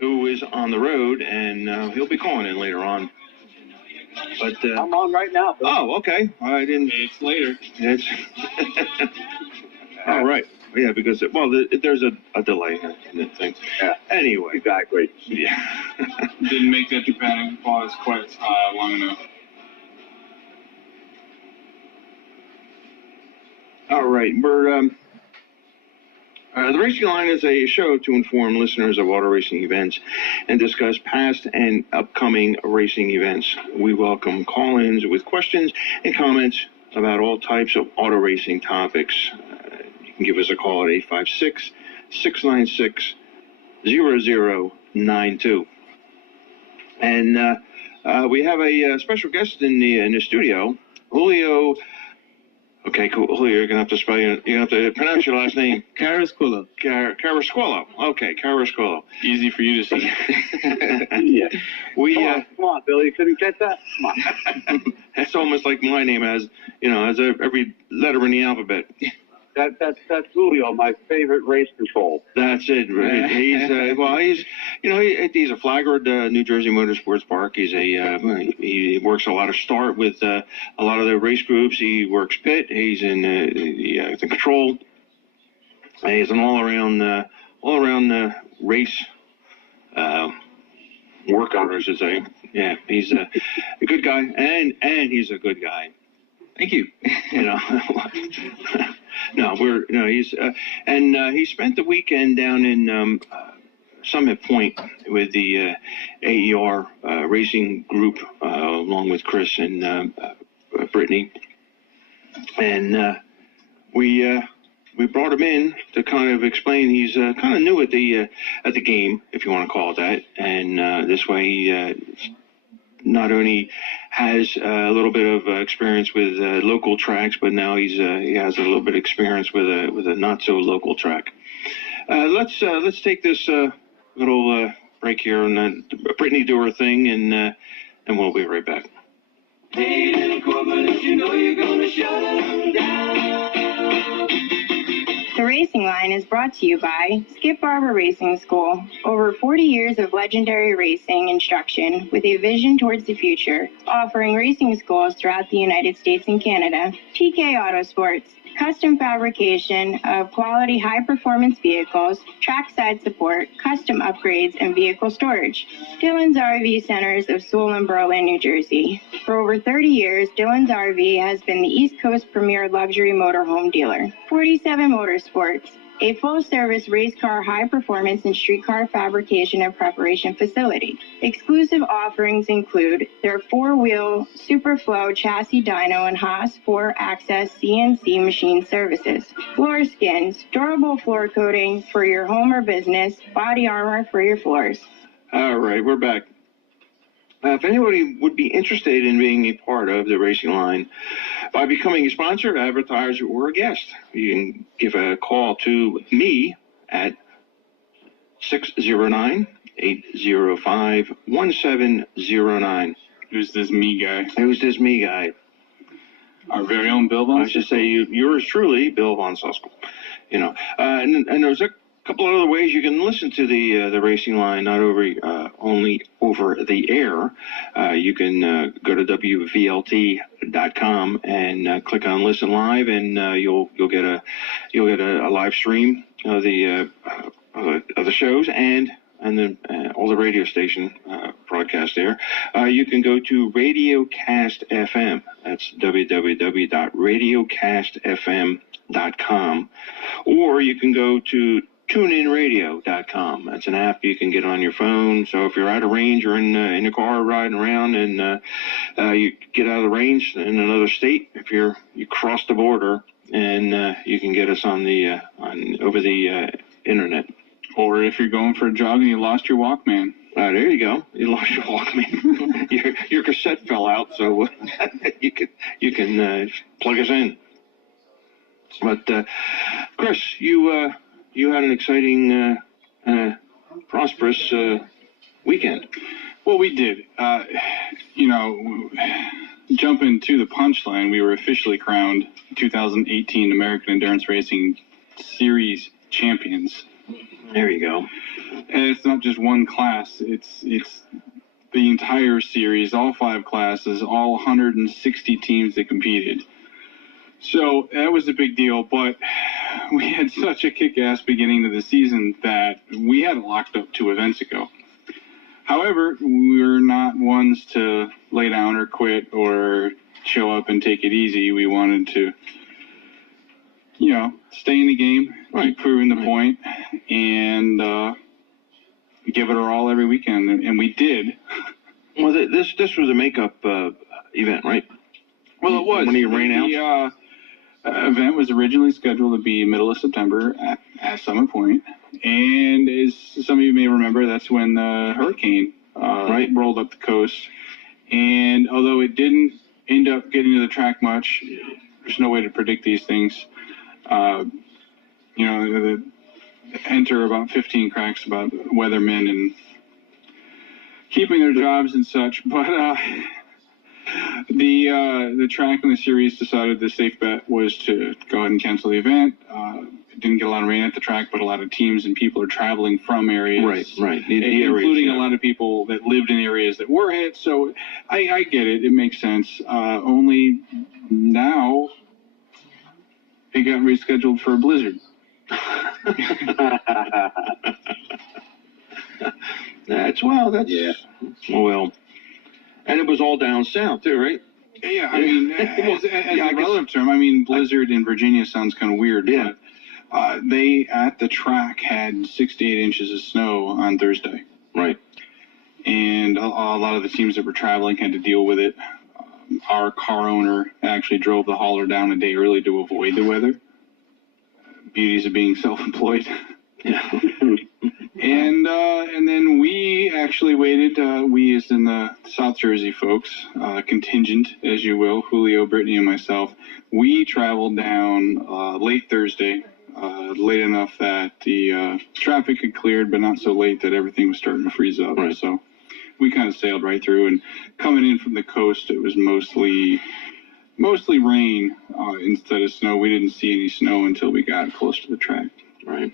who is on the road, and he'll be calling in later on. But I'm on right now, Bill. Oh, okay. I didn't. It's later. It's all right. Yeah, because there's a delay in the thing. Yeah. Anyway. Exactly. Yeah. Didn't make that Japan pause quite long enough. All right. We're the Racing Line is a show to inform listeners of auto racing events and discuss past and upcoming racing events. We welcome call-ins with questions and comments about all types of auto racing topics. You can give us a call at 856-696-0092. And we have a special guest in the studio, Julio. Okay, cool. Julio, you're gonna have to pronounce your last name. Carrasquillo. Carrasquillo. Okay, Carrasquillo. Easy for you to say. Yeah. Come on, Bill. You couldn't get that? Come on. It's almost like my name has every letter in the alphabet. That's Julio, my favorite race control. That's it. Right? He's a flagger at New Jersey Motorsports Park. He works a lot of start with a lot of the race groups. He works pit. He's in the control. He's an all around race worker, I should say. Yeah, he's a good guy, and he's a good guy. Thank you. He spent the weekend down in Summit Point with the AER racing group, along with Chris and Brittany, and we brought him in to kind of explain. He's kind of new at the game, if you want to call it that, and this way he not only has a little bit of experience with local tracks, but now he has a little bit of experience with a not so local track. Let's take this little break here and then Brittany do her thing, and we'll be right back. Hey, little Corbin, you know you're gonna shut them down. The Racing Line is brought to you by Skip Barber Racing School. Over 40 years of legendary racing instruction with a vision towards the future, offering racing schools throughout the United States and Canada. TK Autosports, custom fabrication of quality high-performance vehicles, trackside support, custom upgrades, and vehicle storage. Dillon's RV Centers of Sewell and Berlin, New Jersey. For over 30 years, Dillon's RV has been the East Coast premier luxury motorhome dealer. 47 Motorsports, a full-service race car, high-performance, and street car fabrication and preparation facility. Exclusive offerings include their 4-wheel Superflow chassis dyno and Haas 4-axis CNC machine services. Floor skins, durable floor coating for your home or business, body armor for your floors. All right, we're back. If anybody would be interested in being a part of the Racing Line by becoming a sponsor, advertiser, or a guest, you can give a call to me at 609-805-1709. Who's this me guy? Who's this me guy? Our very own Bill Von Suskel. I should say yours truly, Bill Von Suskel. And there's a couple of other ways you can listen to the Racing Line, not only over the air. You can go to WVLT.com and click on Listen Live, and you'll get a live stream of the shows and then all the radio station broadcast there. You can go to Radiocast FM. That's www.radiocastfm.com, or you can go to TuneInRadio.com. That's an app you can get on your phone. So if you're out of range or in the car riding around and you get out of the range in another state, if you cross the border, and you can get us on over the internet. Or if you're going for a jog and you lost your Walkman. There you go. You lost your Walkman. your cassette fell out, so you can plug us in. But Chris, you had an exciting, prosperous weekend. Well, we did. Jumping to the punchline, we were officially crowned 2018 American Endurance Racing Series champions. There you go. And it's not just one class. It's the entire series, all 5 classes, all 160 teams that competed. So that was a big deal, but we had such a kick-ass beginning to the season that we had it locked up 2 events ago. However, we're not ones to lay down or quit or show up and take it easy. We wanted to, stay in the game, keep proving the point, and give it our all every weekend, and we did. Well, this was a makeup event, right? Well, it was. One of your rain outs? The event was originally scheduled to be middle of September at Summit Point, and as some of you may remember, that's when the hurricane rolled up the coast. And although it didn't end up getting to the track much, there's no way to predict these things. Enter about 15 cracks about weathermen and keeping their jobs and such, but the track and the series decided the safe bet was to go ahead and cancel the event. It didn't get a lot of rain at the track, but a lot of teams and people are traveling from areas, right, including a lot of people that lived in areas that were hit. So I get it; it makes sense. Only now it got rescheduled for a blizzard. That's well, and it was all down south too, right? Yeah, I mean, as a relative term, I mean, blizzard in Virginia sounds kind of weird. Yeah. But they at the track had 6 to 8 inches of snow on Thursday. Right. And a lot of the teams that were traveling had to deal with it. Our car owner actually drove the hauler down a day early to avoid the weather. Beauties of being self-employed. Yeah. And then we actually waited. We, as in the South Jersey folks, contingent, as you will, Julio, Brittany, and myself. We traveled down late Thursday, late enough that the traffic had cleared, but not so late that everything was starting to freeze up. Right. So we kind of sailed right through. And coming in from the coast, it was mostly rain instead of snow. We didn't see any snow until we got close to the track. Right.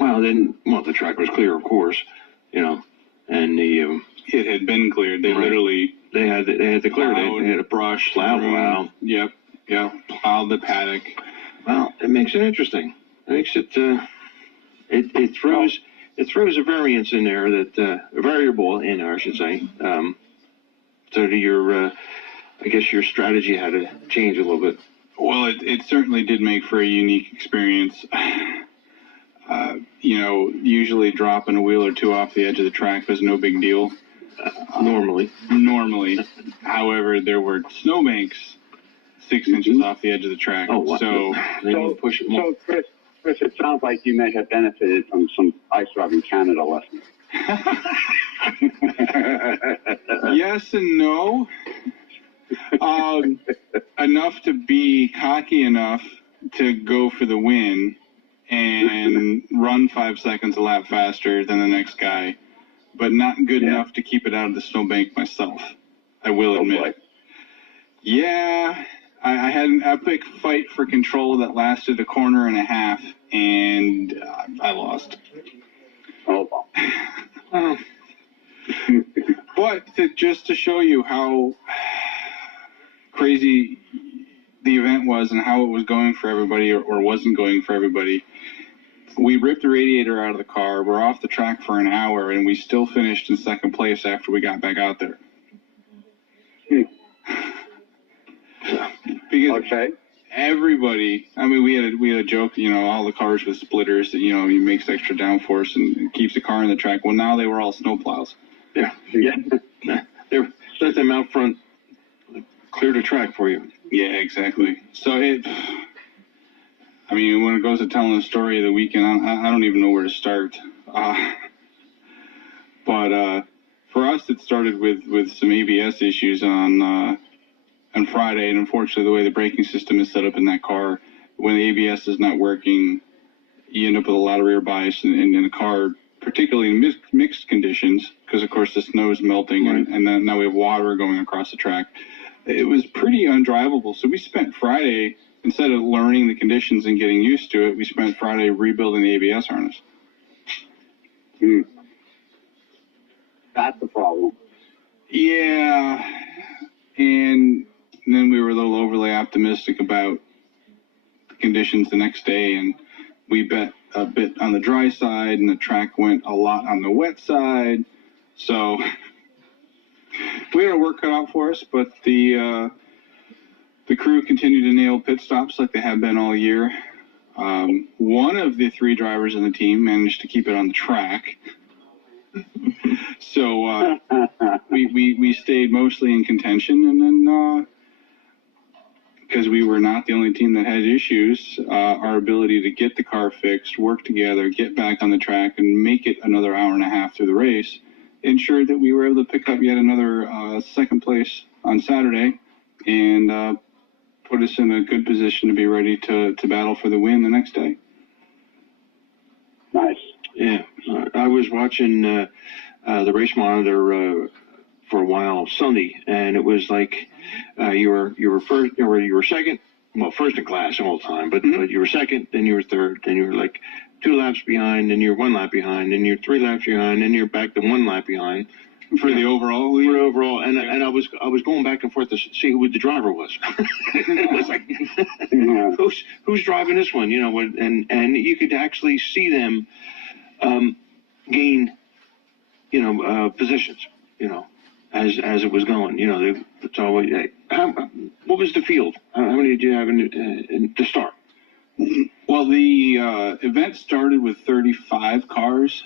Well, the track was clear, of course, and the it had been cleared. They literally they had to clear it. They had a brush, plow. Yep, plowed the paddock. Well, it makes it interesting. It makes it it throws a variance in there a variable in there, I should say. So your I guess your strategy had to change a little bit. Well, it certainly did make for a unique experience. Usually dropping a wheel or two off the edge of the track was no big deal. Normally. However, there were snowbanks 6 inches off the edge of the track. Oh, wow. So, Chris, it sounds like you may have benefited from some ice driving Canada lessons. Yes and no. Enough to be cocky enough to go for the win and run 5 seconds a lap faster than the next guy, but not good enough to keep it out of the snowbank myself, I will admit. Boy. Yeah, I had an epic fight for control that lasted a corner and a half, and I lost. Oh, well. But just to show you how crazy the event was and how it was going for everybody or wasn't going for everybody, we ripped the radiator out of the car. We're off the track for an hour, and we still finished in second place after we got back out there. Because everybody, I mean, we had a joke, all the cars with splitters that, he makes extra downforce and keeps the car in the track. Well, now they were all snowplows. Yeah. They set them out front, cleared a track for you. Yeah, exactly. So when it goes to telling the story of the weekend, I don't even know where to start. But for us, it started with some ABS issues on Friday, and unfortunately, the way the braking system is set up in that car, when the ABS is not working, you end up with a lot of rear bias in the car, particularly in mixed conditions, because of course the snow is melting, and then now we have water going across the track. It was pretty undrivable. So we spent Friday, instead of learning the conditions and getting used to it, we spent Friday rebuilding the ABS harness. That's the problem. Yeah, and then we were a little overly optimistic about the conditions the next day, and we bet a bit on the dry side, and the track went a lot on the wet side. So we had our work cut out for us, but the crew continued to nail pit stops like they have been all year. One of the 3 drivers in the team managed to keep it on the track. So we stayed mostly in contention, and then because we were not the only team that had issues, our ability to get the car fixed, work together, get back on the track, and make it another hour and a half through the race ensured that we were able to pick up yet another second place on Saturday, and put us in a good position to be ready to battle for the win the next day. Nice. Yeah, I was watching the race monitor for a while Sunday, and it was like you were first, or you were second. Well, first in class all the time, but you were second, then you were third, then you were like 2 laps behind, then you're 1 lap behind, then you're 3 laps behind, then you're back to 1 lap behind. For the overall lead? For overall, and I was going back and forth to see who the driver was. It was like, who's driving this one? You know, and you could actually see them gain, positions. You know, as it was going. You know, it's always. What was the field? How many did you have to start? Well, the event started with 35 cars.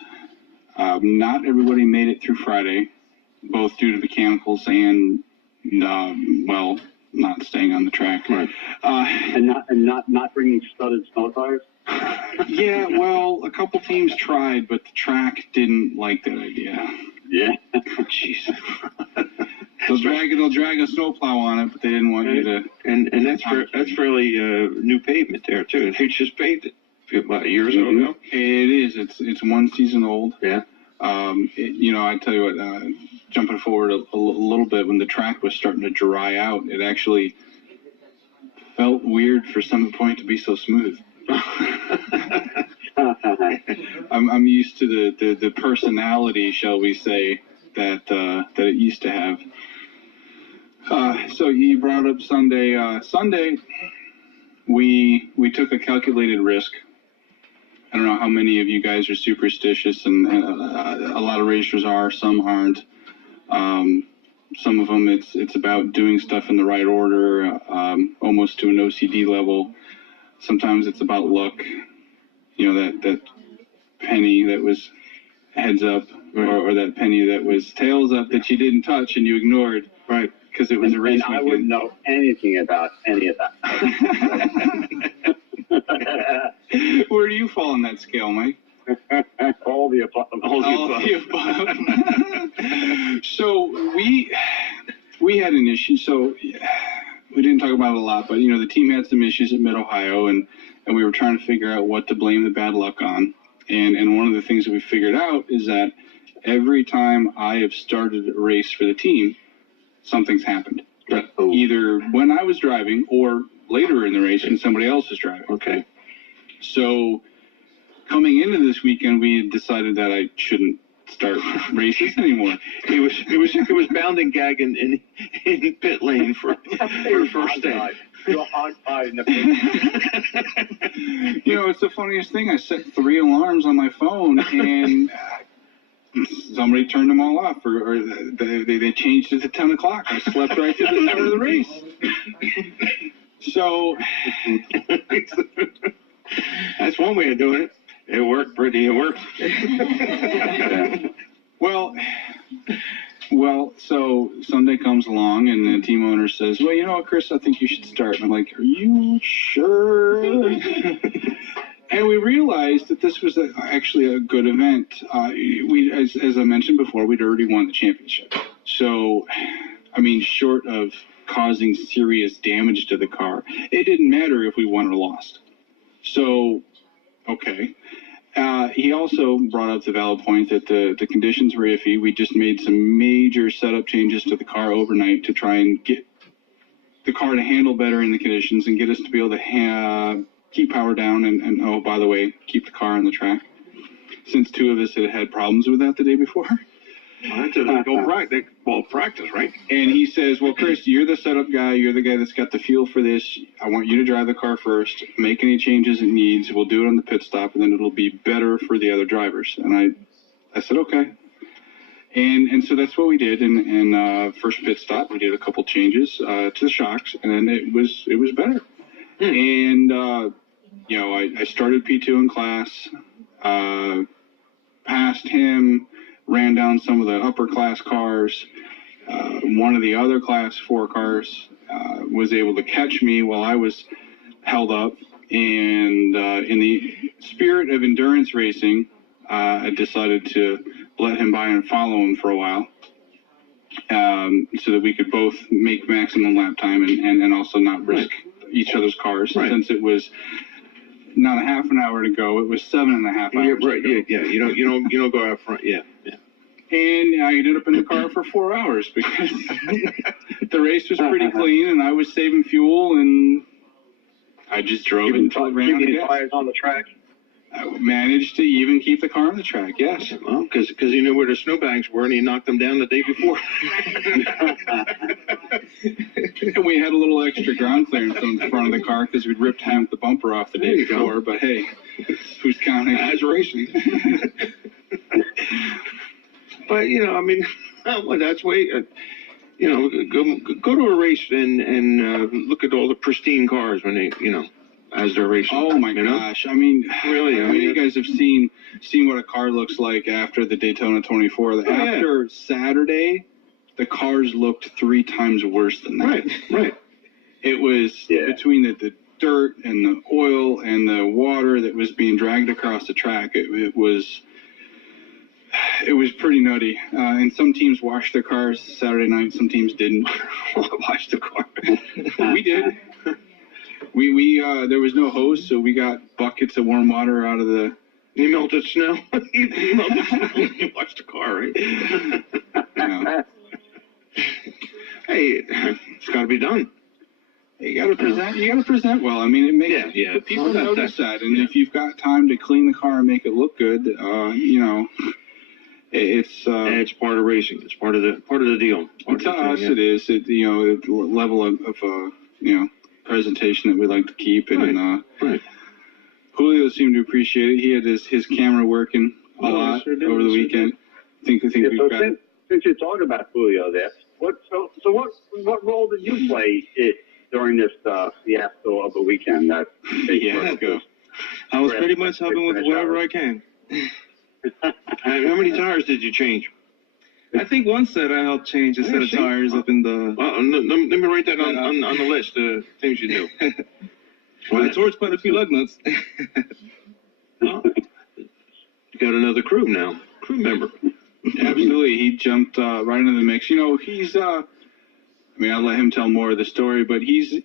Not everybody made it through Friday, both due to mechanicals and, not staying on the track. Right. And not bringing studded snow tires. Yeah, well, a couple teams tried, but the track didn't like that idea. Yeah. Jeez. They'll drag a snowplow on it, but they didn't want you to. And that's fairly new pavement there too. They just paved it about a year or so ago. It is. It's 1 season old. Yeah. I tell you what. Jumping forward a little bit, when the track was starting to dry out, it actually felt weird for some point to be so smooth. I'm used to the personality, shall we say, that it used to have. So you brought up Sunday. Sunday, we took a calculated risk. I don't know how many of you guys are superstitious, and a lot of racers are. Some aren't. Some of them, it's about doing stuff in the right order, almost to an OCD level. Sometimes it's about luck. You know, that penny that was heads up, or that penny that was tails up that you didn't touch and you ignored, right? Because it was a race weekend. I weekend. wouldn't know anything about any of that. Where do you fall on that scale, Mike? All the above. All the above. So we had an issue. So we didn't talk about it a lot, but the team had some issues at Mid Ohio, and we were trying to figure out what to blame the bad luck on. And one of the things that we figured out is that every time I have started a race for the team, something's happened. Either when I was driving or later in the race when somebody else was driving. Okay. So coming into this weekend, we had decided that I shouldn't start races anymore. It was bound and gagging in pit lane for first day. It's the funniest thing. I set 3 alarms on my phone, and somebody turned them all off, or they changed it to 10 o'clock. I slept right to the start of the race. So that's one way of doing it. It worked, Brittany. It worked. Well, so Sunday comes along, and the team owner says, well, you know what, Chris, I think you should start. And I'm like, are you sure? And we realized that this was actually a good event. As I mentioned before, we'd already won the championship. So, short of causing serious damage to the car, it didn't matter if we won or lost. So, okay. He also brought up the valid point that the conditions were iffy. We just made some major setup changes to the car overnight to try and get the car to handle better in the conditions and get us to be able to keep power down and oh, by the way, keep the car on the track. since two of us had had problems with that the day before. Practice, right? And he says, well, Chris, you're the setup guy. You're the guy that's got the feel for this. I want you to drive the car first, make any changes it needs. We'll do it on the pit stop, and then it'll be better for the other drivers. And I said, okay. And so that's what we did. And first pit stop, we did a couple changes to the shocks, and then it was better. And, I started P2 in class, passed him, ran down some of the upper class cars. One of the other class 4 cars was able to catch me while I was held up. And in the spirit of endurance racing, I decided to let him by and follow him for a while, so that we could both make maximum lap time and also not risk each other's cars. Right. Since it was not a half an hour to go, it was 7.5 hours. Right. To go. Yeah. You don't go out front. Yeah. And I ended up in the car for 4 hours because the race was pretty clean and I was saving fuel and I just drove it until it ran out of gas. Tires on the track. I managed to even keep the car on the track, yes. Well, because he knew where the snowbanks were and he knocked them down the day before. And we had a little extra ground clearance on the front of the car because we'd ripped half the bumper off the day before. But hey, who's counting? As racing. But that's way. Go to a race and look at all the pristine cars when they as they're racing. Oh my gosh! I mean, really? I mean, you guys have seen what a car looks like after the Daytona 24. After Saturday, the cars looked 3 times worse than that. Right. It was between the dirt and the oil and the water that was being dragged across the track. It was pretty nutty. And some teams washed their cars Saturday night. Some teams didn't. Wash the car. We did. We there was no hose, so we got buckets of warm water out of the. You melted snow. You melted snow. You washed the car, right? Yeah. Hey, it's got to be done. You got to present well. I mean, it makes people notice that, and if you've got time to clean the car and make it look good, it's part of racing. It's part of the deal. To us, it is. The level of presentation that we like to keep, and right. Julio seemed to appreciate it. He had his camera working a lot over the weekend. I think we've got. Since you're talking about Julio, there, what role did you play during this fiasco of the weekend? I was pretty much helping with whatever I can. How many tires did you change? I think one set I helped change a set of tires up in the. Let me write that on the list. Things you do. Well, I torched quite a few lug nuts. Well, you got another crew member. Absolutely, he jumped right into the mix. He's. I'll let him tell more of the story, but he's a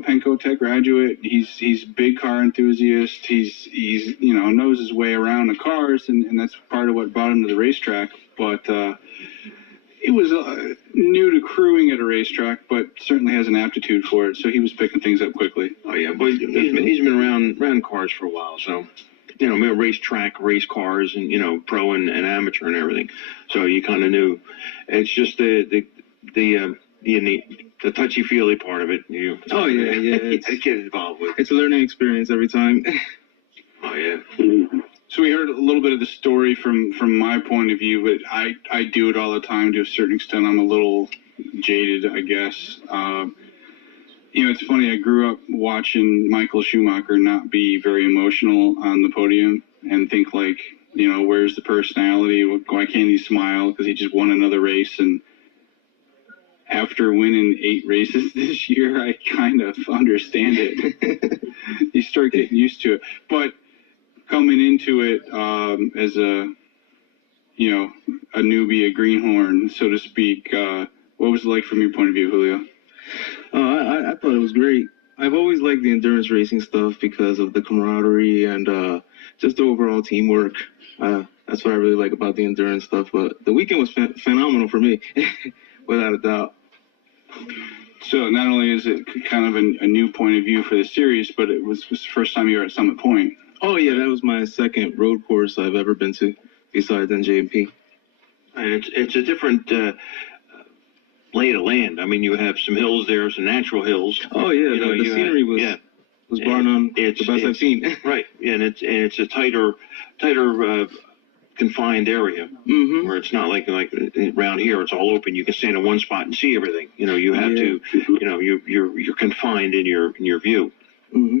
Penco Tech graduate. He's a big car enthusiast. He's knows his way around the cars, and that's part of what brought him to the racetrack. But he was new to crewing at a racetrack, but certainly has an aptitude for it. So he was picking things up quickly. Oh yeah, but he's been around cars for a while, so racetrack, race cars, and pro and amateur and everything. So you kind of knew. It's just the touchy-feely part of it. Oh yeah. Get involved with. It's a learning experience every time. Oh yeah. So we heard a little bit of the story from my point of view, but I do it all the time to a certain extent. I'm a little jaded, I guess. It's funny. I grew up watching Michael Schumacher not be very emotional on the podium and think where's the personality? Why can't he smile? Because he just won another race. And after winning 8 races this year, I kind of understand it. You start getting used to it. But coming into it as a newbie, a greenhorn, so to speak, what was it like from your point of view, Julio? I thought it was great. I've always liked the endurance racing stuff because of the camaraderie and just the overall teamwork. That's what I really like about the endurance stuff. But the weekend was phenomenal for me, without a doubt. So not only is it kind of a new point of view for the series, but it was the first time you were at Summit Point. Oh yeah, that was my second road course I've ever been to, besides NJMP. And it's a different lay of land. I mean, you have some hills there, some natural hills. Oh yeah, You know, the you scenery had- was bar none the best I've seen. Right, and it's a tighter confined area Mm-hmm. where it's not like around here. It's all open. You can stand in one spot and see everything. You know, you have to. You know, you're confined in your view. Mm-hmm.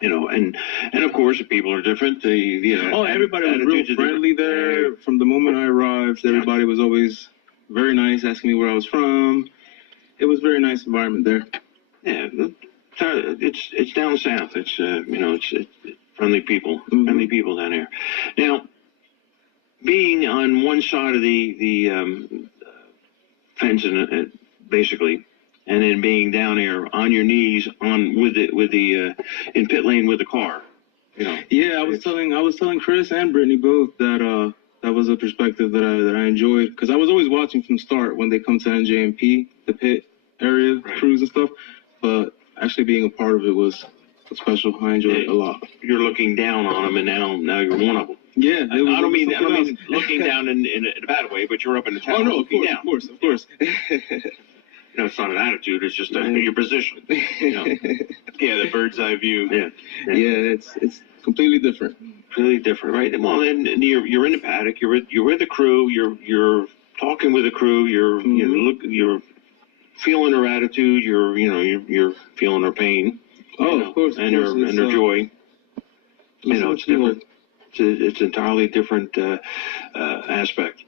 You know, and of course the people are different. Everybody was real attitudes are friendly different. there. From the moment I arrived, everybody was always very nice, asking me where I was from. It was a very nice environment there. Yeah, it's down south. It's it's friendly people, Mhm. friendly people down there. Now, being on one side of the fence, basically, and then being down there on your knees with the in pit lane with the car, you know. Yeah, I was telling Chris and Brittany both that that was a perspective that I enjoyed, because I was always watching from start when they come to NJMP, the pit area, Right. crews and stuff. But actually being a part of it was special. I enjoyed it a lot. You're looking down on them, and now you're one of them. Yeah, I don't mean something else. looking down in a bad way, but you're up in the tower Oh no, of looking course, down. of course. You know, it's not an attitude; it's just your position. You know? Yeah, the bird's eye view. Yeah, Yeah, it's completely different. really different, right? Well, then you're in the paddock. You're with the crew. You're talking with the crew. You're feeling their attitude. You're feeling their pain. Oh, you know, of course, and their joy. You know, it's different. It's entirely different aspect.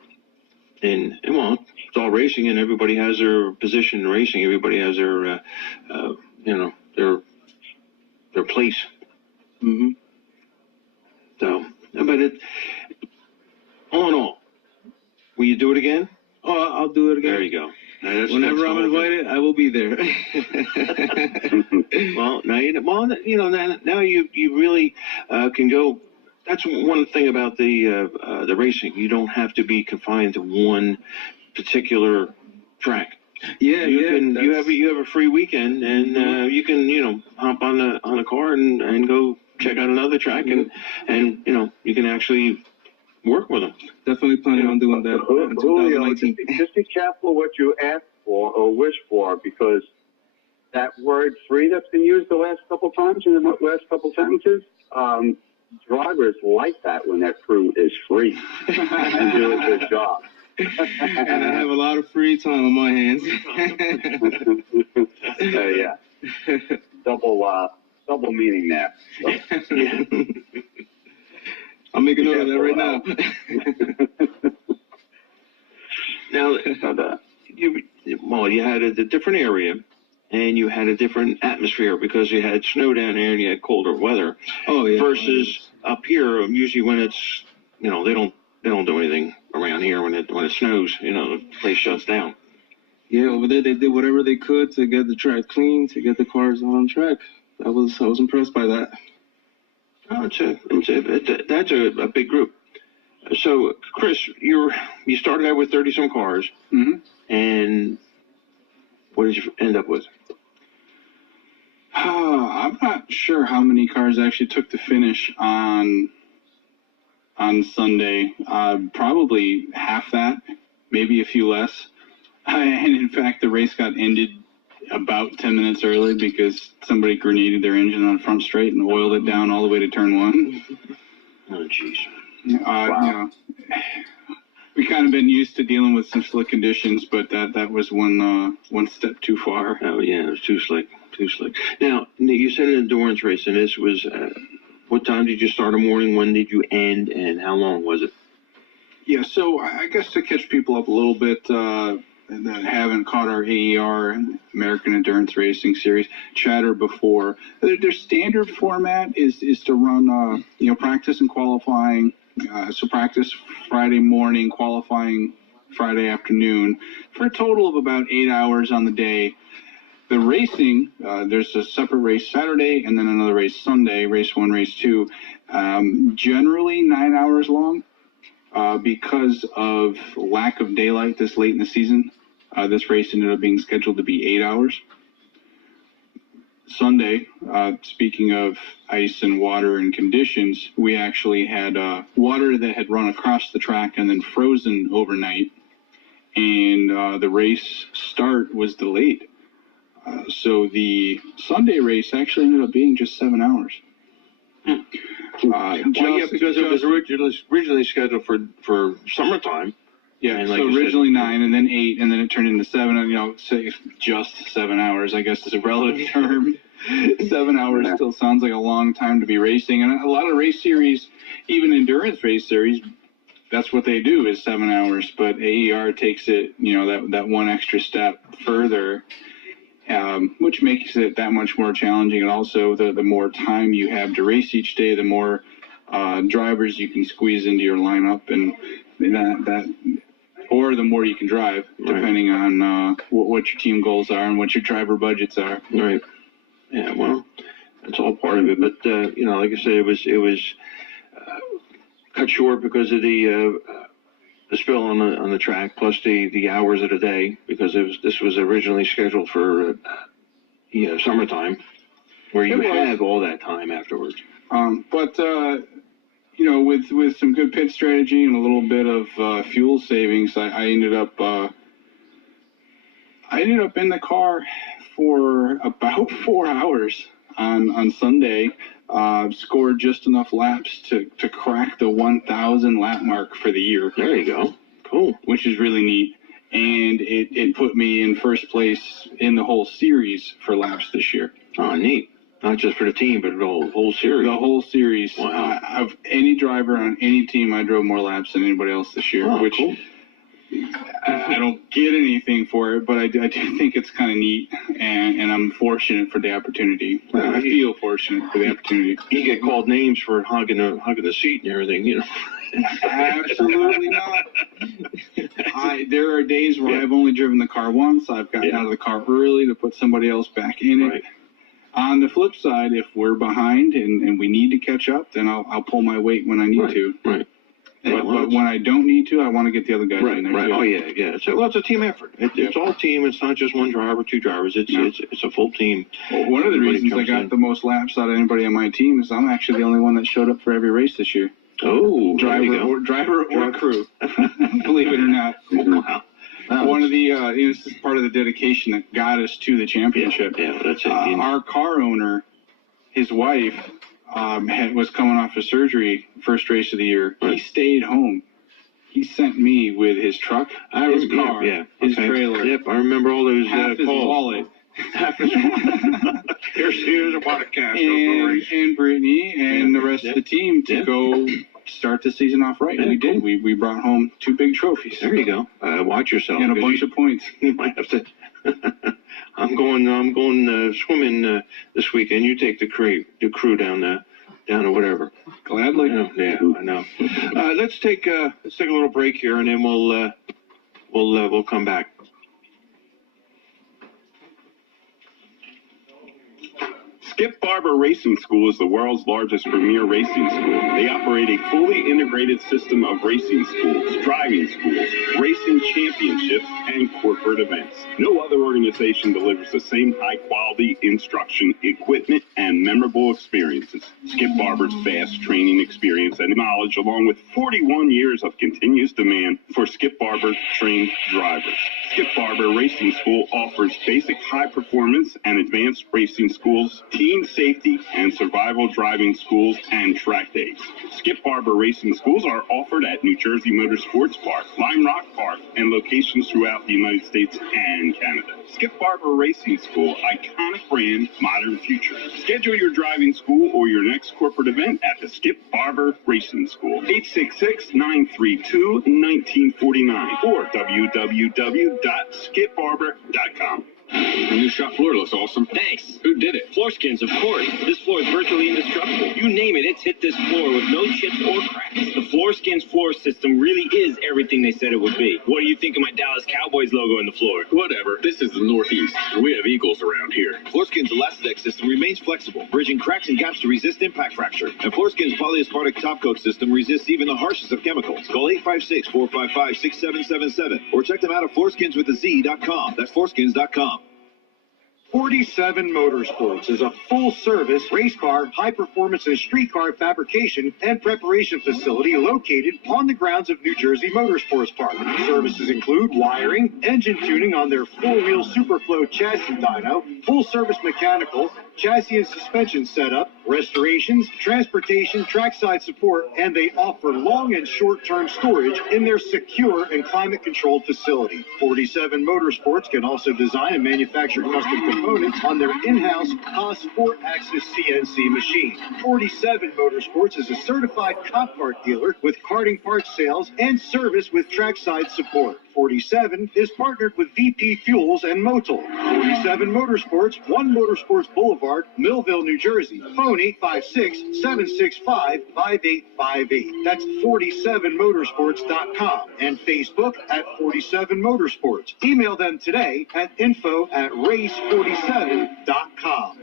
And well, it's all racing, and everybody has their position in racing. Everybody has their their place. Mm-hmm. So, but all in all, will you do it again? Oh, I'll do it again. There you go. Whenever that's I'm all invited, I will be there. Well, now you really can go. That's one thing about the racing. You don't have to be confined to one particular track. Yeah, You have a free weekend, and you can hop on a car and go check out another track, and you can actually work with them. Definitely planning on doing that in Julio, 2019. just be careful what you ask for or wish for, because that word free that's been used the last couple times in the last couple sentences, drivers like that when their crew is free and do a good job. And I have a lot of free time on my hands. Yeah. Double meaning there. So, Yeah. I'm making note of that right now. Now, you had a different area, and you had a different atmosphere because you had snow down there and you had colder weather. Oh yeah. Versus up here, usually when it's they don't do anything around here when it snows. The place shuts down. Yeah, over there they did whatever they could to get the track clean, to get the cars on track. I was impressed by that. Oh, that's a big group. So, Chris, you started out with 30 some cars, Mm-hmm. and what did you end up with? I'm not sure how many cars actually took the finish on Sunday. Probably half that, maybe a few less. And in fact, the race got ended about 10 minutes early because somebody grenaded their engine on Front Straight and oiled it down all the way to turn 1. Oh, jeez. Wow. We kind of been used to dealing with some slick conditions, but that was one step too far. Oh, yeah, it was too slick. Now, you said an endurance race, and this was, what time did you start in the morning? When did you end, and how long was it? Yeah, so I guess to catch people up a little bit that haven't caught our AER, American Endurance Racing Series, chatter before, their standard format is to run, practice and qualifying. So practice Friday morning, qualifying Friday afternoon, for a total of about 8 hours on the day. The racing, there's a separate race Saturday and then another race Sunday, race 1, race 2, generally 9 hours long. Because of lack of daylight this late in the season, this race ended up being scheduled to be 8 hours. Sunday, speaking of ice and water and conditions, we actually had water that had run across the track and then frozen overnight, and the race start was delayed. So the Sunday race actually ended up being just 7 hours. Because it was originally scheduled for summertime. Yeah, And so like you originally said, 9 and then 8 and then it turned into 7, and, you know, say just 7 hours, I guess is a relative term. 7 hours still sounds like a long time to be racing. And a lot of race series, even endurance race series, that's what they do is 7 hours. But AER takes it, you know, that one extra step further, which makes it that much more challenging. And also the more time you have to race each day, the more drivers you can squeeze into your lineup, and that or the more you can drive, depending on what your team goals are and what your driver budgets are. Right. Yeah, well, that's all part of it. But, you know, like I said, it was cut short because of the spill on the track, plus the hours of the day, because this was originally scheduled for summertime, where you have all that time afterwards. But you know, with some good pit strategy and a little bit of fuel savings, I ended up in the car for about 4 hours on Sunday. Scored just enough laps to crack the 1,000 lap mark for the year. There you go. Cool. Which is really neat. And it put me in first place in the whole series for laps this year. Oh, neat. Not just for the team, but the whole series. The whole series. Wow. Of any driver on any team, I drove more laps than anybody else this year. Oh, which cool. I don't get anything for it, but I do think it's kind of neat, and I'm fortunate for the opportunity. I feel fortunate for the opportunity. You get called names for hugging the seat and everything, you know. Absolutely not. There are days where I've only driven the car once. I've gotten out of the car early to put somebody else back in it. On the flip side, if we're behind and we need to catch up, then I'll pull my weight when I need to. Right. But when I don't need to, I want to get the other guys in there too. Oh yeah. So it's a team effort. It's all team. It's not just one driver, two drivers. It's a full team. Well, one of the reasons I got the most laps out of anybody on my team is I'm actually the only one that showed up for every race this year. Oh, driver or crew. Believe it or not. Wow. One of the this is part of the dedication that got us to the championship. Yeah, that's it. Our car owner, his wife, was coming off of surgery, first race of the year. He stayed home. He sent me with his truck, his car, his trailer. Yep, I remember all those half his calls. wallet. Here's a pot of cash. And Brittany and the rest of the team to go start the season off right. And we did. We brought home 2 big trophies. There you go. Watch yourself. And a bunch of points. You might have to. I'm going swimming this weekend. You take the crew down to whatever. Gladly. Yeah, I know. Let's take a little break here, and then we'll come back. Skip Barber Racing School is the world's largest premier racing school. They operate a fully integrated system of racing schools, driving schools, racing championships, and corporate events. No other organization delivers the same high-quality instruction, equipment, and memorable experiences. Skip Barber's vast training experience and knowledge, along with 41 years of continuous demand for Skip Barber-trained drivers. Skip Barber Racing School offers basic high-performance and advanced racing schools, team safety and survival driving schools, and track days. Skip Barber Racing Schools are offered at New Jersey Motorsports Park, Lime Rock Park, and locations throughout the United States and Canada. Skip Barber Racing School, iconic brand, modern future. Schedule your driving school or your next corporate event at the Skip Barber Racing School. 866-932-1949 or www.skipbarber.com. The new shop floor looks awesome. Thanks. Who did it? Floorskins, of course. This floor is virtually indestructible. You name it, it's hit this floor with no chips or cracks. The Floorskins floor system really is everything they said it would be. What do you think of my Dallas Cowboys logo in the floor? Whatever. This is the Northeast. We have Eagles around here. Floorskins Elastidex system remains flexible, bridging cracks and gaps to resist impact fracture. And Floorskins polyaspartic top coat system resists even the harshest of chemicals. Call 856-455-6777 or check them out at floorskinswithaz.com. That's floorskins.com. 47 Motorsports is a full-service race car, high-performance and street car fabrication and preparation facility located on the grounds of New Jersey Motorsports Park. Services include wiring, engine tuning on their four-wheel Superflow chassis dyno, full-service mechanical, chassis and suspension setup, restorations, transportation, trackside support, and they offer long and short-term storage in their secure and climate-controlled facility. 47 Motorsports can also design and manufacture custom components on their in-house Haas Sport Axis CNC machine. 47 Motorsports is a certified cop kart dealer with karting parts sales and service with trackside support. 47 is partnered with VP Fuels and Motul. 47 Motorsports, 1 Motorsports Boulevard, Millville, New Jersey. Phone 856-765-5858. That's 47motorsports.com and Facebook at 47 Motorsports. Email them today at info@race47.com.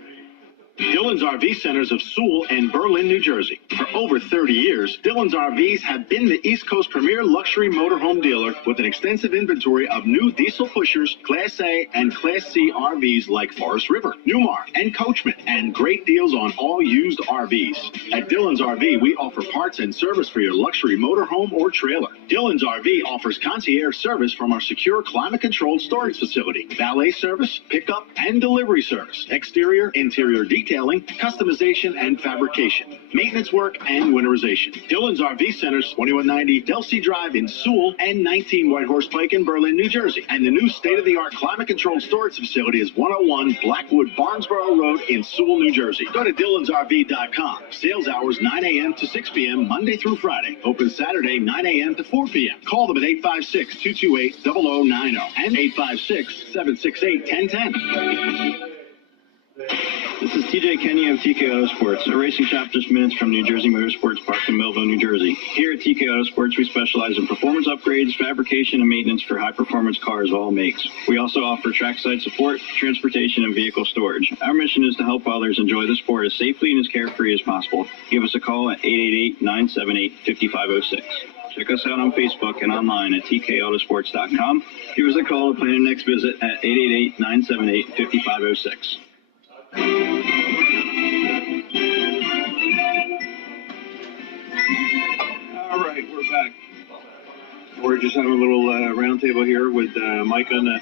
Dillon's RV Centers of Sewell and Berlin, New Jersey. For over 30 years, Dillon's RVs have been the East Coast premier luxury motorhome dealer with an extensive inventory of new diesel pushers, Class A and Class C RVs like Forest River, Newmar, and Coachman, and great deals on all used RVs. At Dillon's RV, we offer parts and service for your luxury motorhome or trailer. Dillon's RV offers concierge service from our secure climate-controlled storage facility, valet service, pickup, and delivery service, exterior, interior detailing, customization, and fabrication, maintenance work, and winterization. Dillon's RV Centers, 2190 Delsea Drive in Sewell and 19 Whitehorse Pike in Berlin, New Jersey. And the new state-of-the-art climate-controlled storage facility is 101 Blackwood Barnesboro Road in Sewell, New Jersey. Go to DillonsRV.com. Sales hours 9 a.m. to 6 p.m. Monday through Friday. Open Saturday 9 a.m. to 4 p.m. Call them at 856-228-0090 and 856-768-1010. This is TJ Kenny of TK Autosports, a racing shop just minutes from New Jersey Motorsports Park in Millville, New Jersey. Here at TK Autosports, we specialize in performance upgrades, fabrication, and maintenance for high-performance cars of all makes. We also offer trackside support, transportation, and vehicle storage. Our mission is to help others enjoy the sport as safely and as carefree as possible. Give us a call at 888-978-5506. Check us out on Facebook and online at tkautosports.com. Give us a call to plan your next visit at 888-978-5506. All right, we're back. We're just having a little roundtable here with Mike on the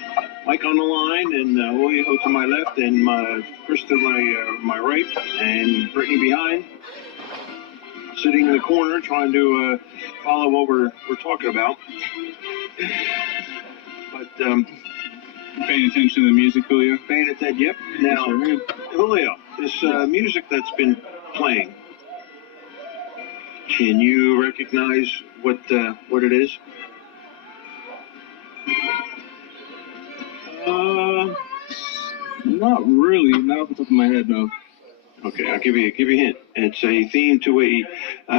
line, and Julio to my left, and Chris to my right, and Brittany behind, sitting in the corner trying to follow what we're talking about. But paying attention to the music, Julio? Paying attention, yep. Now, Julio, this music that's been playing, can you recognize what it is? Not really. Not off the top of my head, no. Okay, I'll give you a hint. It's a theme to a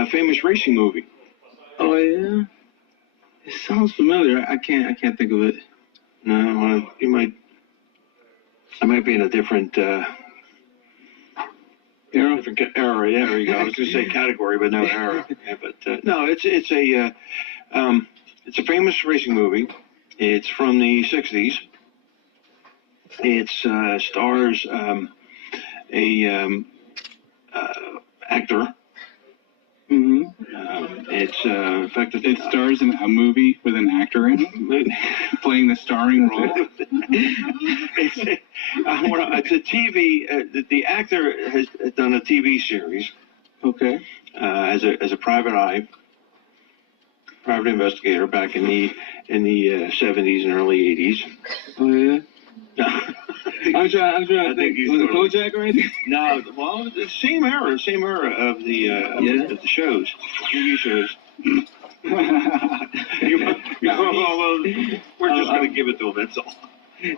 famous racing movie. Oh yeah, it sounds familiar. I can't think of it. No, I might be in a different era. Different era. Yeah, there you go. I was going to say category, but no era. Yeah, but no, it's a famous racing movie. It's from the '60s. It stars actor. Mm-hmm. In fact, it stars in a movie with an actor in it, playing the starring role. It's a TV. The actor has done a TV series. Okay. As a private investigator back in the 70s and early 80s. Oh yeah. I'm trying to think. Was it Kojak or anything? No, well, the same era of the shows, TV shows. Well, we're just going to give it to him, that's all.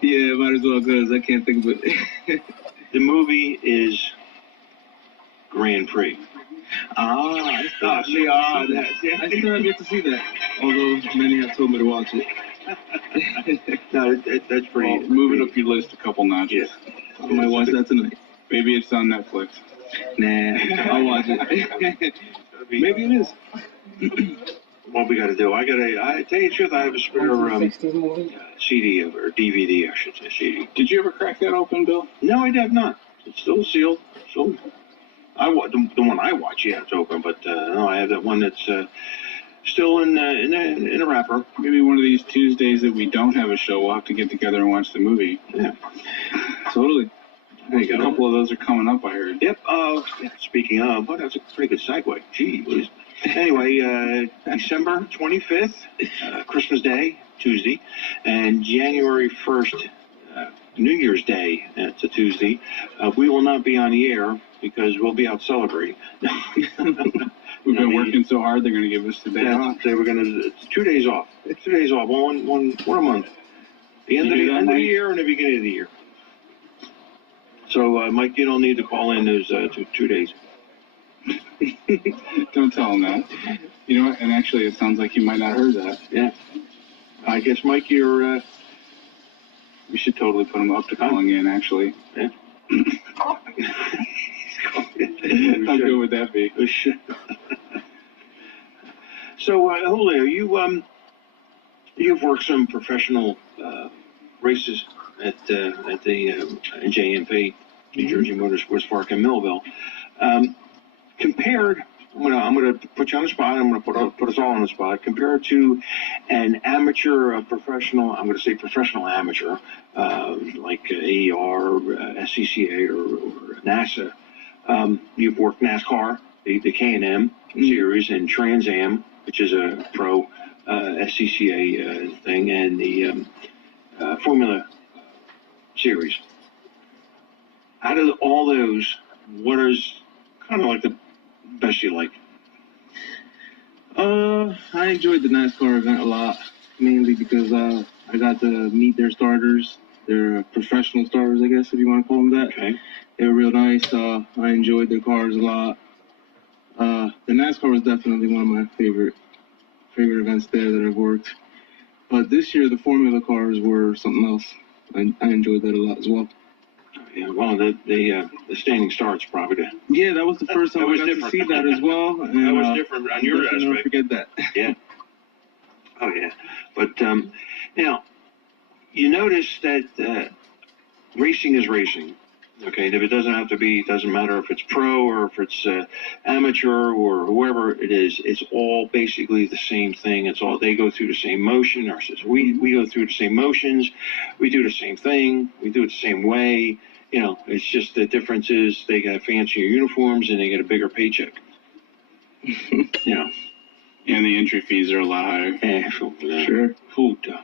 Yeah, might as well, because I can't think of it. The movie is Grand Prix. I still have yet to see that, although many have told me to watch it. No, that's pretty. Well, move it up your list a couple notches. I might watch that tonight. Maybe it's on Netflix. Nah, I'll watch it. Maybe it is. what we got to do. I tell you the truth, I have a spare CD or DVD, I should say CD. Did you ever crack that open, Bill? No, I have not. It's still sealed. So the one I watch, yeah, it's open, but no, I have that one that's still in a wrapper. Maybe one of these Tuesdays that we don't have a show, we'll have to get together and watch the movie. Yeah, totally. There you go. A couple of those are coming up, I heard. Yep. Yeah, speaking of, well, that's a pretty good segue. Gee whiz. Anyway, December 25th, Christmas Day, Tuesday, and January 1st, New Year's Day, it's a Tuesday. We will not be on the air because we'll be out celebrating. We've been working so hard, they're going to give us the day off. They were going to, 2 days off. 2 days off, one a month. The end of the year and the beginning of the year. So, Mike, you don't need to call in those 2 days. Don't tell him that. You know what? And actually, it sounds like you might not have heard that. Yeah. I guess, Mike, you're... we should totally put him up to calling in, actually. Yeah. How good would that be? So, Julio, you've worked some professional races at the JMP, New Jersey Motorsports Park in Millville. Compared, I'm gonna put you on the spot. I'm gonna put us all on the spot. Compared to an amateur, professional. I'm gonna say professional amateur, like AER, SCCA, or NASA. You've worked NASCAR, the K&M series, and Trans Am, which is a pro SCCA thing, and the Formula series. Out of all those, what is kind of like the best you like? I enjoyed the NASCAR event a lot, mainly because I got to meet their starters, their professional starters, I guess, if you want to call them that. Okay. They were real nice. I enjoyed their cars a lot. The NASCAR was definitely one of my favorite events there that I've worked. But this year, the Formula cars were something else. I enjoyed that a lot as well. Yeah, well, the standing starts probably. Yeah, that was the first time I got to see that as well. And, that was different on your aspect. Never forget that. Yeah. Oh yeah, but now you notice that racing is racing. Okay, and if it doesn't matter if it's pro or if it's amateur or whoever it is, it's all basically the same thing. It's all, they go through the same motion. We go through the same motions. We do the same thing. We do it the same way. You know, it's just the difference is they got fancier uniforms and they get a bigger paycheck. You know. And the entry fees are a lot higher. Yeah, sure.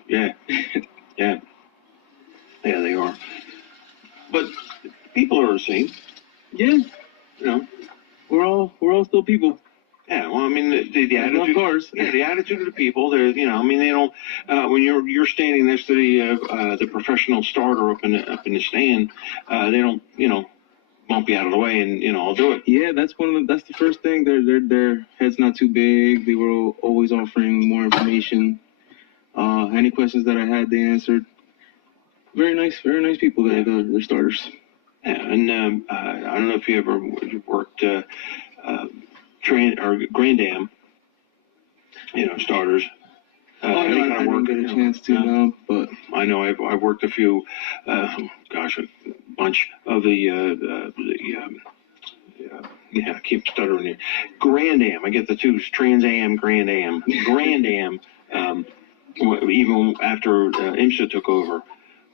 Yeah. Yeah. Yeah, they are. But people are the same. Yeah. You know. We're all still people. Yeah, well, I mean, the attitude. Cars. Yeah, the attitude of the people. They're, you know, I mean, they don't. When you're standing next to the professional starter up in the stand, they don't, you know, bump you out of the way and, you know, I'll do it. Yeah, that's that's the first thing. Their head's not too big. They were always offering more information. Any questions that I had, they answered. Very nice people. They're starters. Yeah, and I don't know if you ever worked Grand Am, you know, starters. I didn't get a chance to, no, but I know I've worked a few, a bunch of the I keep stuttering here. Grand Am, I get the two, Trans Am, Grand Am. Grand Am, even after IMSA took over.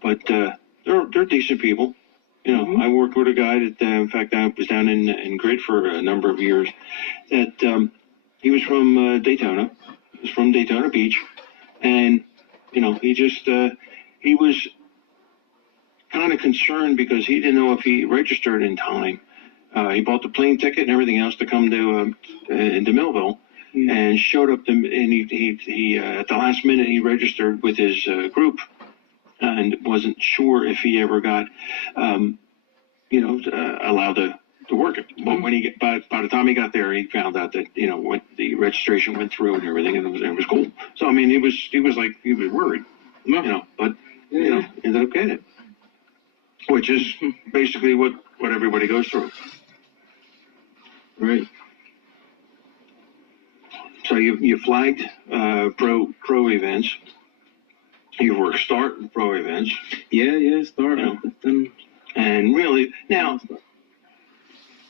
But they're decent people. You know, I worked with a guy that, in fact, I was down in Grid for a number of years. That he was from Daytona. He was from Daytona Beach, and you know, he was kind of concerned because he didn't know if he registered in time. He bought the plane ticket and everything else to come to into Millville, and showed up. And he at the last minute he registered with his group. And wasn't sure if he ever got, allowed to work it. But when by the time he got there, he found out that, you know, when the registration went through and everything, and it was cool. So I mean, he was worried, you know, but you know, ended up getting it, which is basically what everybody goes through. Right. So you flagged pro events. You work start pro events. Yeah, start. And really now,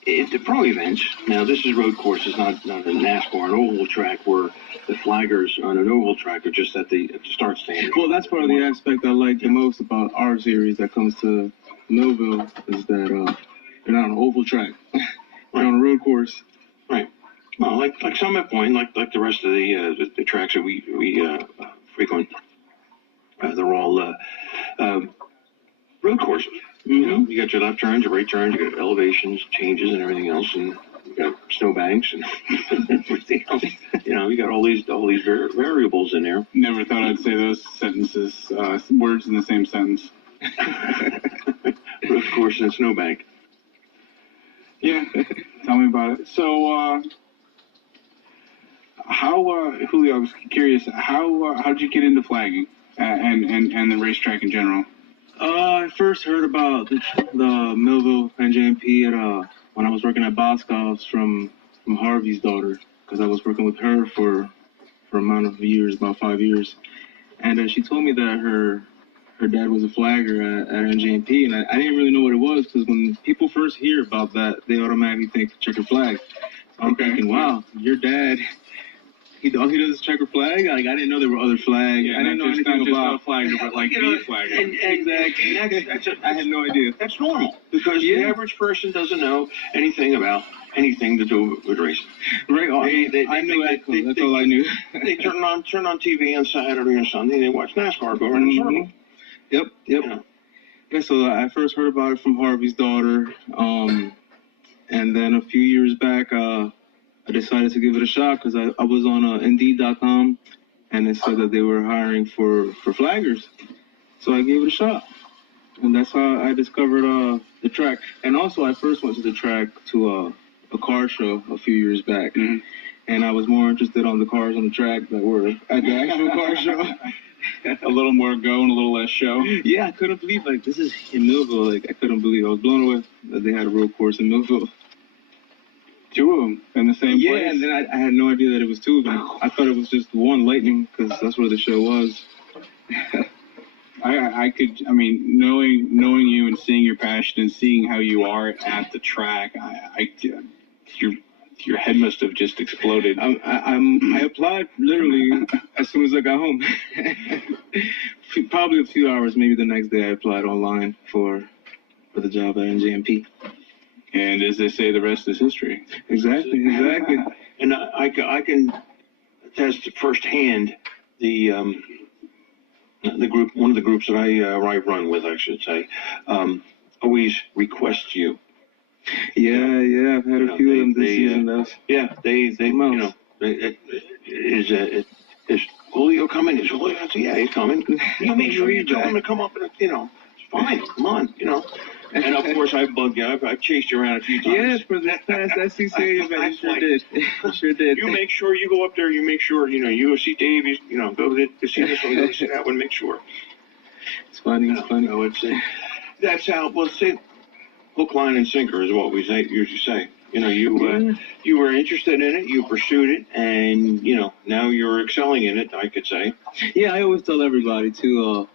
if the pro events, now this is road courses, not a NASCAR, an oval track where the flaggers on an oval track are just at the start stand. Well, that's part of the aspect I like the most about our series that comes to Millville is that you're not on an oval track. You're on a road course. Right. Well, like Summit Point, like the rest of the tracks that we frequent, they're all road courses. You know, you got your left turns, your right turns, you got elevations, changes, and everything else, and you got snowbanks and everything else. You know, you got all these variables in there. Never thought I'd say those sentences, words in the same sentence. Road course and snowbank. Yeah, tell me about it. So, Julio, I was curious, how did you get into flagging and the racetrack in general? I first heard about the Millville NJMP when I was working at Boscov's from Harvey's daughter, because I was working with her for a amount of years, about 5 years, and she told me that her dad was a flagger at NJMP, and I didn't really know what it was, because when people first hear about that, they automatically think checker flag. So I'm thinking, wow, your dad. All he does is checker flag. Like, I didn't know there were other flags. Yeah, I didn't know anything about a flagger, but like the flagger. Exactly. I had no idea. That's normal because the average person doesn't know anything about anything to do with racing. Right. I knew that. That's all I knew. They turn on TV on Saturday or Sunday. They watch NASCAR go around in a circle. Yep. You know. Yeah. So I first heard about it from Harvey's daughter, and then a few years back, I decided to give it a shot because I was on Indeed.com, and it said that they were hiring for flaggers. So I gave it a shot, and that's how I discovered the track. And also, I first went to the track to a car show a few years back, and I was more interested on the cars on the track that were at the actual car show. A little more go and a little less show. Yeah, I couldn't believe, like, this is in Millville. Like, I couldn't believe. I was blown away that they had a road course in Millville. Two of them in the same place. Yeah, and then I had no idea that it was two of them. I thought it was just one, Lightning, because that's where the show was. I mean, knowing you and seeing your passion and seeing how you are at the track, your head must have just exploded. I applied literally as soon as I got home. Probably a few hours, maybe the next day, I applied online for the job at NJMP. And as they say, the rest is history. Exactly. And I can attest firsthand the group, one of the groups that I run with, I should say, always requests you. Yeah, I've had a few of them this season. Yeah, they is Julio coming? Is Julio? I say, yeah, he's coming. You make sure you tell him to come up and, it's fine, come on, And of course, I bugged you. I've chased you around a few times. Yes, for this past SCCA event, you sure did. You make sure you go up there. You make sure, you see Dave. Go to see this one, go see that one. Make sure. It's funny. I would say that's how. Well, say hook, line, and sinker is what we usually say. You were interested in it. You pursued it, and now you're excelling in it. I could say. Yeah, I always tell everybody too.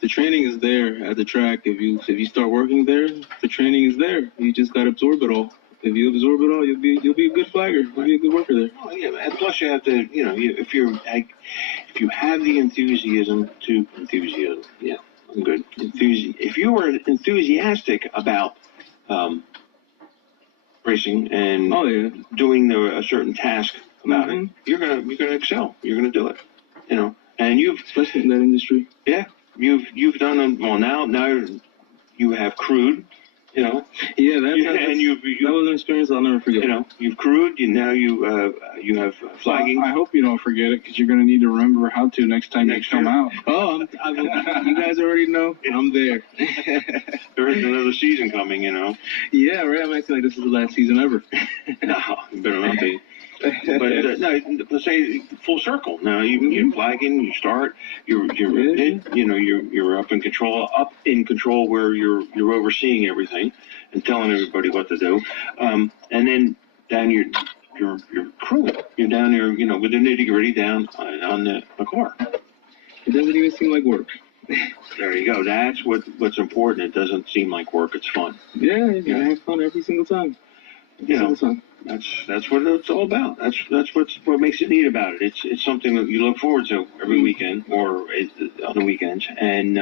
The training is there at the track. If you start working there, the training is there. You just got to absorb it all. If you absorb it all, you'll be a good flagger. You'll be a good worker there. Oh yeah, and plus you have to, if you have the enthusiasm, yeah, I'm good. If you are enthusiastic about racing and doing a certain task about it, you're gonna excel. You're gonna do it. And especially in that industry. Yeah. You've done them. Well, now you have crewed, Yeah, that was an experience I'll never forget. You've crewed. Now you have flagging. Well, I hope you don't forget it because you're going to need to remember how to next time you come out. Oh, you guys already know. I'm there. There is another season coming, Yeah, right. I'm acting like this is the last season ever. No, you better not be. But let's say full circle. Now you're flagging, you start, you're up in control where you're overseeing everything and telling everybody what to do. And then down crew. You're down there, you know, with the nitty gritty down on the car. It doesn't even seem like work. There you go. That's what's important. It doesn't seem like work. It's fun. Yeah, I have fun every single time. That's what it's all about. That's what makes it neat about it. It's something that you look forward to every weekend or on the weekends, and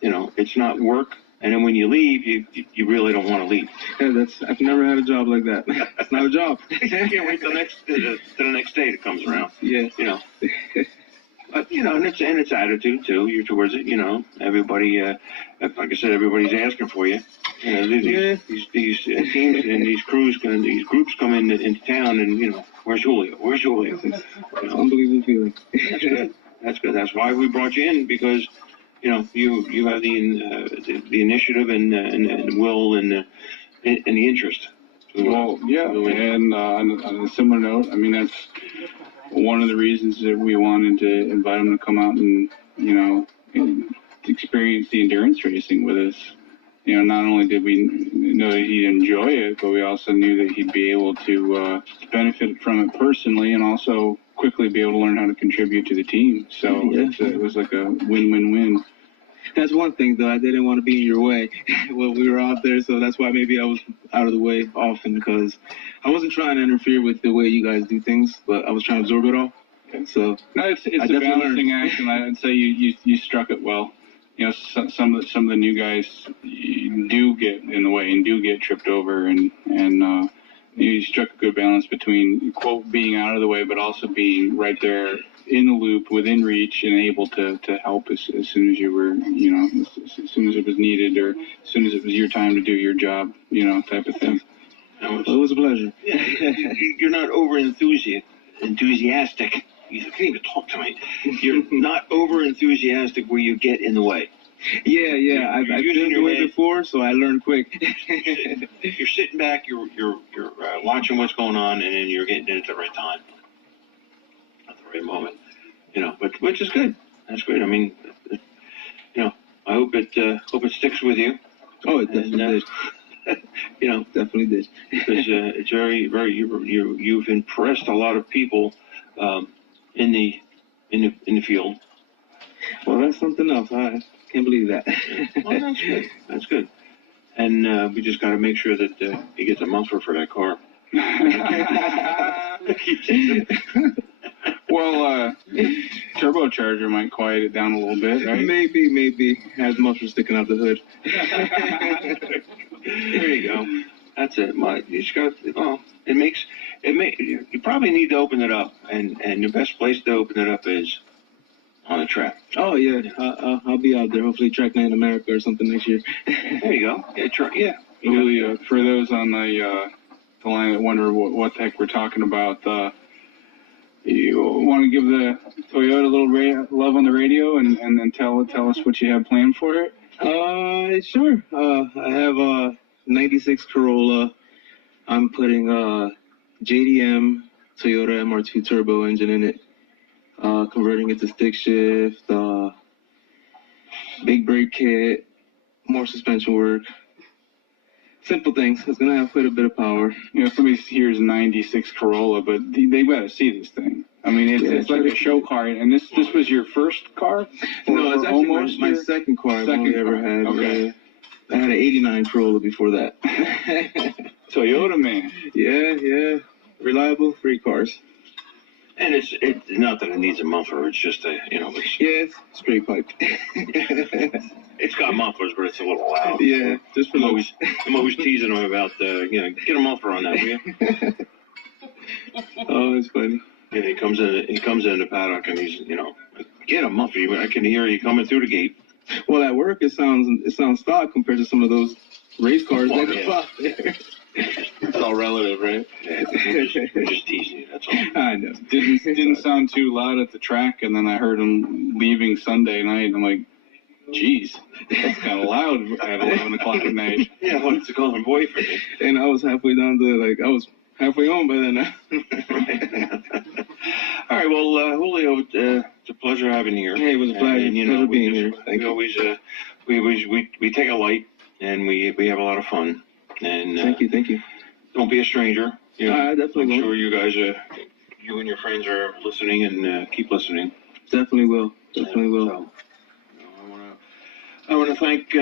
you know, it's not work. And then when you leave, you really don't want to leave. Yeah, I've never had a job like that. It's not a job. You can't wait till the next day that comes around. Yeah. You know. But you know, and it's attitude too. You're towards it. You know, everybody. Like I said, everybody's asking for you. You know, these teams and these crews, these groups come into town, and you know, where's Julio? Where's Julio? You know, unbelievable feeling. That's good. That's good. That's why we brought you in, because you know you have the initiative and the will and the interest. Well, yeah, and on a similar note, I mean, that's one of the reasons that we wanted to invite him to come out and, you know, and experience the endurance racing with us. You know, not only did we know that he'd enjoy it, but we also knew that he'd be able to benefit from it personally, and also quickly be able to learn how to contribute to the team. So it was like a win-win-win. That's one thing, though. I didn't want to be in your way when we were out there, so that's why maybe I was out of the way often, because I wasn't trying to interfere with the way you guys do things, but I was trying to absorb it all. So no, it's a balancing act, and I'd say you struck it well. You know, some of the new guys do get in the way and do get tripped over, and you struck a good balance between, quote, being out of the way, but also being right there in the loop, within reach, and able to help as soon as you were, you know, as soon as it was needed, or as soon as it was your time to do your job, you know, type of thing. Well, it was a pleasure. Yeah, you're not enthusiastic. You can't even talk tonight. You're not over enthusiastic where you get in the way. Yeah. I've been the way before, so I learned quick. You're sitting back. You're watching what's going on, and then you're getting in at the right time, at the right moment. You know, but which is good. That's great. I mean, you know, I hope it sticks with you. Oh, it definitely did. You know, definitely did. Because it's very, very. You've impressed a lot of people in the field. Well, that's something else. I can't believe that. Well, that's good. That's good. And we just got to make sure that he gets a muffler for that car. Well, turbocharger might quiet it down a little bit, right? Maybe. Has muffler sticking out the hood. There you go. That's it. You just got. Well, you probably need to open it up, and the best place to open it up is on the track. Oh yeah, I'll be out there. Hopefully, Track Night in America or something next year. There you go. Yeah. Really, for those on the line that wonder what the heck we're talking about, you want to give the Toyota a little love on the radio, and then tell us what you have planned for it? Sure. I have a 96 Corolla. I'm putting JDM Toyota MR2 turbo engine in it. Converting it to stick shift, big brake kit, more suspension work. Simple things. It's gonna have quite a bit of power. You know, somebody hears 96 Corolla, but they gotta see this thing. I mean, it's like a show car. And this was your first car? No, it's actually my second car I've ever had. Okay. I had an 89 Corolla before that. Toyota, man. Yeah. Reliable, free cars. And it's not that it needs a muffler. It's just it's straight pipe. It's got mufflers, but it's a little loud. Yeah, just for those. I'm always teasing him about get a muffler on that, will you? Oh, it's funny. And he comes in the paddock, and he's get a muffler. I can hear you coming through the gate. Well, at work it sounds stock compared to some of those race cars that go out there. It's all relative, right? Yeah, we're just teasing you, that's all. I know. Didn't sound too loud at the track, and then I heard him leaving Sunday night, and I'm like, geez, that's kind of loud at 11 o'clock at night. Yeah, well, it's a calling boy for me. And I was halfway down I was halfway home by then. All right, well, Julio, it's a pleasure having you here. Hey, it was a pleasure. Pleasure being here. We always take a light, and we have a lot of fun. And thank you. Don't be a stranger. you know, I definitely I'm will. sure you guys, you and your friends are listening and keep listening. Definitely will. Definitely will. So, I want to thank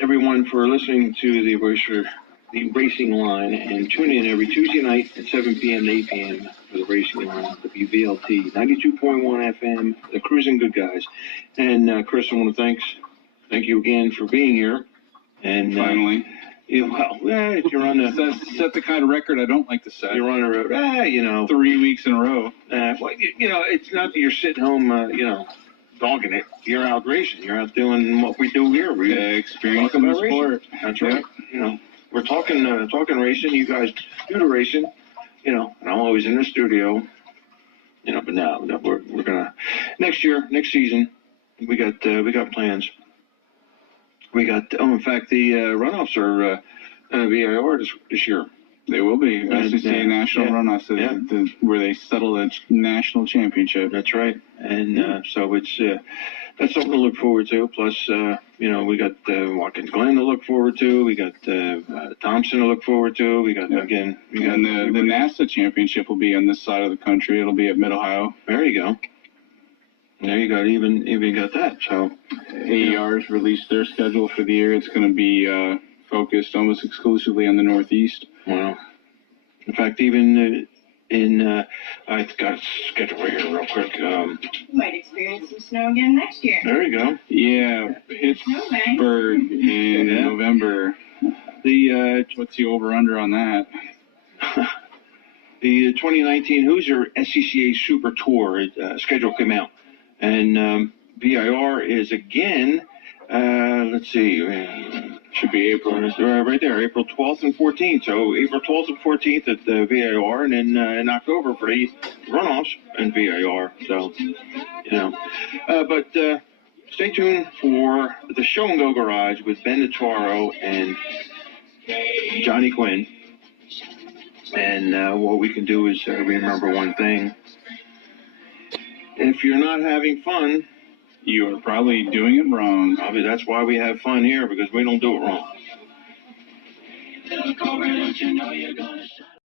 everyone for listening to the Racing Line, and tune in every Tuesday night at 7 p.m. to 8 p.m. for the Racing Line, WVLT 92.1 FM, the Cruising Good Guys. And Chris, I want to thank you again for being here. And Finally. If you're on the set the kind of record I don't like to set. You're on the road. You know, 3 weeks in a row. Well, you know, it's not that you're sitting home, you know, dogging it. You're out racing. You're out doing what we do here. We experiencing the sport. That's right. You know, we're talking racing. You guys do the racing. You know, and I'm always in the studio. You know, but now we're gonna next season. We got plans. We got. In fact, the runoffs are VIR this year. They will be. SCCA national runoffs, where they settle the national championship. That's right. And so it's that's something to look forward to. Plus, you know, we got Watkins Glen to look forward to. We got Thompson to look forward to. We got the NASA championship will be on this side of the country. It'll be at Mid-Ohio. There you go. There you go. Even got that. So AER's released their schedule for the year. It's going to be focused almost exclusively on the Northeast. Wow. In fact, even I've got a schedule right here real quick. You might experience some snow again next year. There you go. Yeah, Pittsburgh in November. What's the over-under on that? The 2019 Hoosier SCCA Super Tour schedule came out. And VIR is again, let's see, should be April, right there, April 12th and 14th. So April 12th and 14th at the VIR, and then in October for the runoffs and VIR. So, you know, but stay tuned for the Show and Go Garage with Ben Nataro and Johnny Quinn. And what we can do is remember one thing. If you're not having fun, you are probably doing it wrong. Probably that's why we have fun here, because we don't do it wrong. Little Cobra, don't you know you're gonna shine?